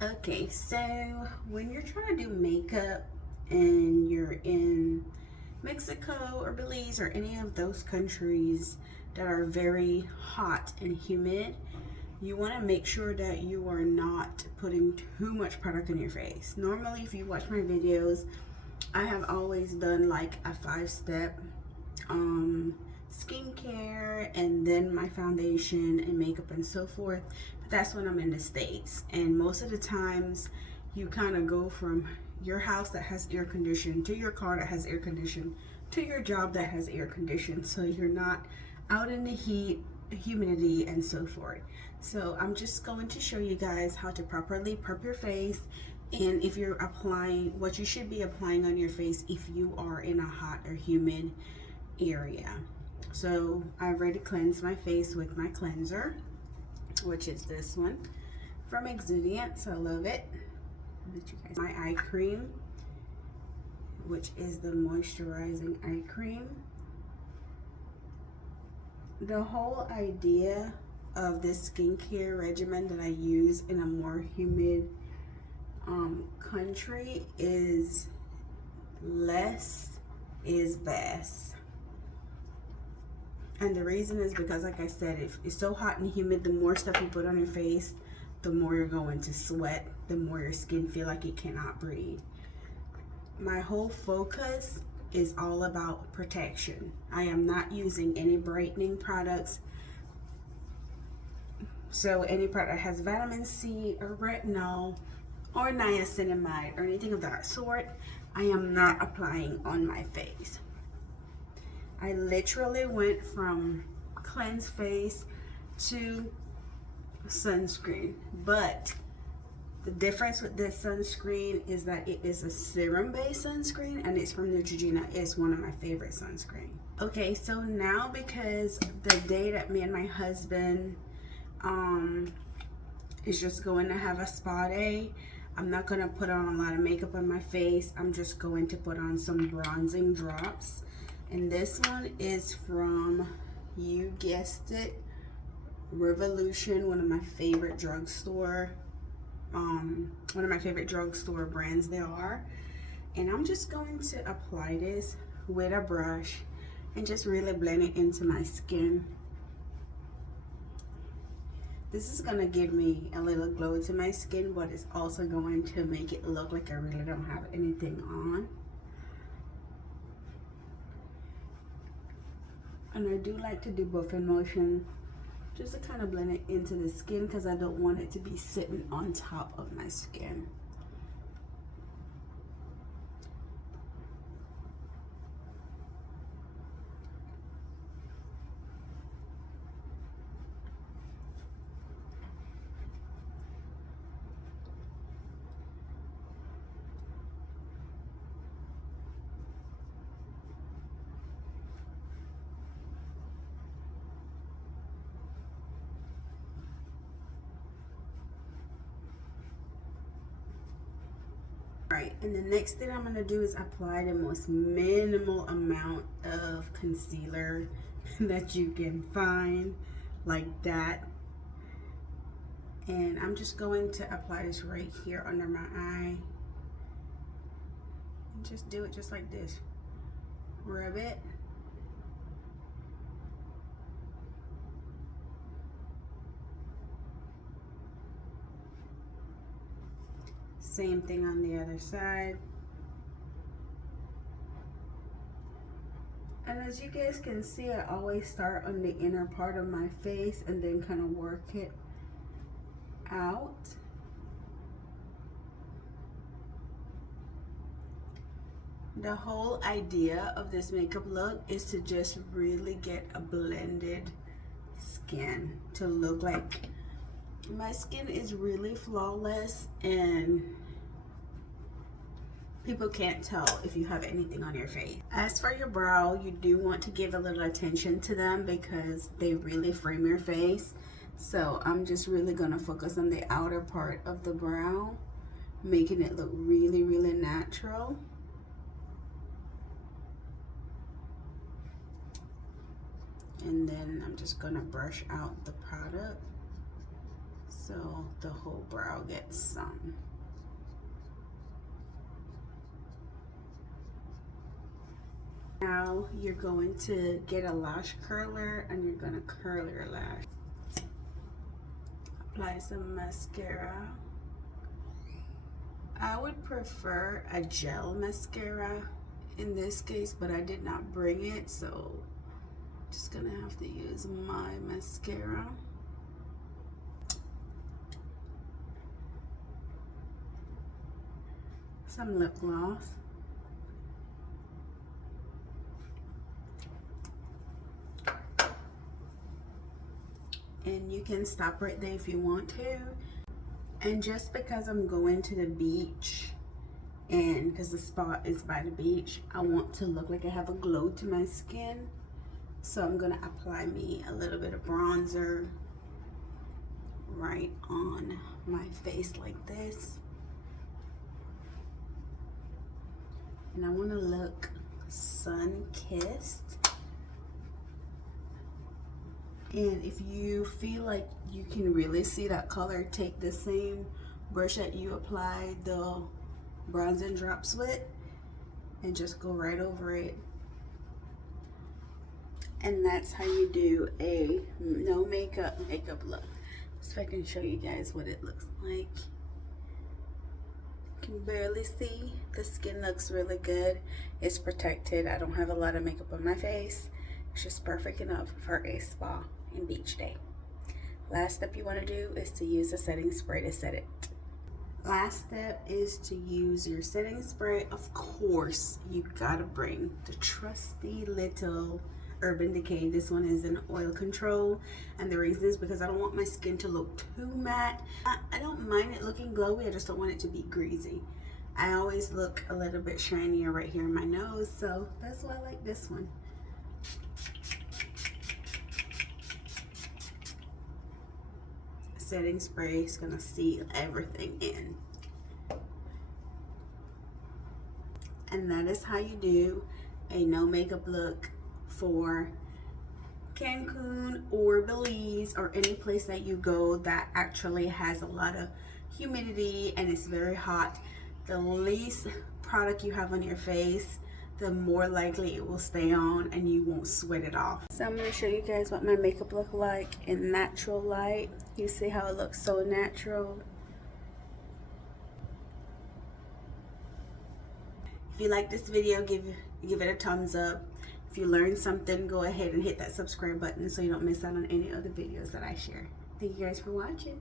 Okay, so when you're trying to do makeup and you're in Mexico or Belize or any of those countries that are very hot and humid, you want to make sure that you are not putting too much product on your face. Normally, if you watch my videos, I have always done like a 5-step um, skincare and then my foundation and makeup and so forth. But that's when I'm in the States. And most of the times, you kind of go from your house that has air conditioning to your car that has air conditioning to your job that has air conditioning. So you're not out in the heat, humidity, and so forth. So I'm just going to show you guys how to properly prep your face and if you're applying what you should be applying on your face if you are in a hot or humid area. So I already cleansed my face with my cleanser, which is this one from Exudiance. I love it. My eye cream, which is the moisturizing eye cream. The whole idea of this skincare regimen that I use in a more humid country is less is best. And the reason is because, like I said, if it's so hot and humid, the more stuff you put on your face, the more you're going to sweat, the more your skin feel like it cannot breathe. My whole focus is all about protection. I am not using any brightening products. So any product that has vitamin C or retinol or niacinamide or anything of that sort, I am not applying on my face. I literally went from cleanse face to sunscreen, but the difference with this sunscreen is that it is a serum based sunscreen and it's from Neutrogena. It's one of my favorite sunscreen. Okay, so now because the day that me and my husband is just going to have a spa day, I'm not going to put on a lot of makeup on my face. I'm just going to put on some bronzing drops. And this one is from, you guessed it, Revolution, one of my favorite drugstore brands there are. And I'm just going to apply this with a brush and just really blend it into my skin. This is going to give me a little glow to my skin, but it's also going to make it look like I really don't have anything on. And I do like to do buffing motion just to kind of blend it into the skin because I don't want it to be sitting on top of my skin. Right, and the next thing I'm going to do is apply the most minimal amount of concealer that you can find, like that. And I'm just going to apply this right here under my eye. And just do it just like this. Rub it. Same thing on the other side. And as you guys can see, I always start on the inner part of my face and then kind of work it out. The whole idea of this makeup look is to just really get a blended skin to look like my skin is really flawless and people can't tell if you have anything on your face. As for your brow, you do want to give a little attention to them because they really frame your face. So I'm just really going to focus on the outer part of the brow, making it look really, really natural. And then I'm just going to brush out the product. so the whole brow gets some. Now you're going to get a lash curler and you're going to curl your lash. Apply some mascara. I would prefer a gel mascara in this case, but I did not bring it, so just gonna have to use my mascara. Some lip gloss. And you can stop right there if you want to. And just because I'm going to the beach, and because the spot is by the beach, I want to look like I have a glow to my skin. So I'm gonna apply me a little bit of bronzer right on my face like this. And I wanna look sun-kissed. And if you feel like you can really see that color, take the same brush that you applied the bronzing drops with and just go right over it. And that's how you do a no makeup look. So I can show you guys what it looks like. You can barely see. The skin looks really good. It's protected. I don't have a lot of makeup on my face. It's just perfect enough for a spa and beach day. Last step you want to do is to use a setting spray to set it. Last step is to use your setting spray. Of course, you gotta bring the trusty little Urban Decay. This one is an oil control, and the reason is because I don't want my skin to look too matte. I don't mind it looking glowy, I just don't want it to be greasy. I always look a little bit shinier right here in my nose, so that's why I like this one. Setting spray is gonna seal everything in. And that is how you do a no makeup look for Cancun or Belize or any place that you go that actually has a lot of humidity and it's very hot. The least product you have on your face, the more likely it will stay on and you won't sweat it off. So I'm going to show you guys what my makeup look like in natural light. You see how it looks so natural. If you like this video, give it a thumbs up. If you learned something, go ahead and hit that subscribe button so you don't miss out on any other videos that I share. Thank you guys for watching.